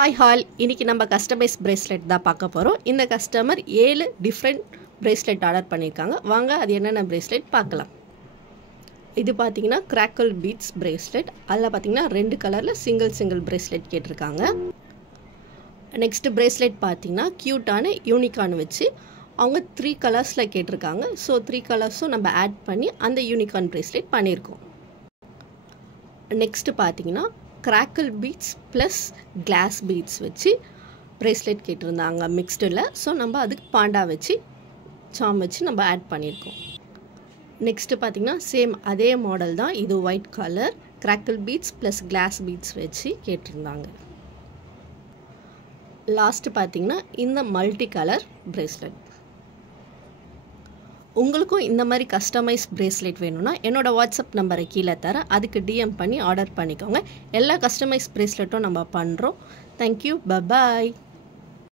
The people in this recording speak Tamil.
ஹாய் ஹால், இன்றைக்கி நம்ம கஸ்டமைஸ் பிரேஸ்லெட் தான் பார்க்க போகிறோம். இந்த கஸ்டமர் 7 டிஃப்ரெண்ட் பிரேஸ்லெட் ஆர்டர் பண்ணியிருக்காங்க. வாங்க அது என்னென்ன பிரேஸ்லெட் பார்க்கலாம். இது பார்த்தீங்கன்னா கிராக்கிள் பீட்ஸ் பிரேஸ்லெட். அதில் பார்த்தீங்கன்னா 2 கலரில் சிங்கிள் பிரேஸ்லெட் கேட்டிருக்காங்க. நெக்ஸ்ட்டு பிரேஸ்லெட் பார்த்தீங்கன்னா க்யூட்டான யூனிகார்ன் வச்சு அவங்க 3 கலர்ஸில் கேட்டிருக்காங்க. ஸோ 3 கலர்ஸும் நம்ம ஆட் பண்ணி அந்த யூனிகார்ன் பிரேஸ்லெட் பண்ணியிருக்கோம். நெக்ஸ்ட்டு பார்த்தீங்கன்னா crackle beads plus glass beads வச்சு பிரேஸ்லெட் கேட்டிருந்தாங்க மிக்ஸ்டில். ஸோ நம்ம அதுக்கு பாண்டா வச்சு சாம் வச்சு நம்ம ஆட் பண்ணியிருக்கோம். நெக்ஸ்ட்டு பார்த்திங்கன்னா சேம் அதே மாடல் தான். இது white colour crackle beads plus glass beads வச்சு கேட்டிருந்தாங்க. லாஸ்ட்டு பார்த்திங்கன்னா இந்த மல்டி கலர் பிரேஸ்லெட். உங்களுக்கும் இந்த மாதிரி கஸ்டமைஸ் பிரேஸ்லெட் வேணும்னா என்னோடய வாட்ஸ்அப் நம்பரை கீழே தரேன். அதுக்கு டிஎம் பண்ணி ஆர்டர் பண்ணிக்கோங்க. எல்லா கஸ்டமைஸ் பிரேஸ்லெட்டும் நம்ம பண்ணுறோம். Thank you, bye bye.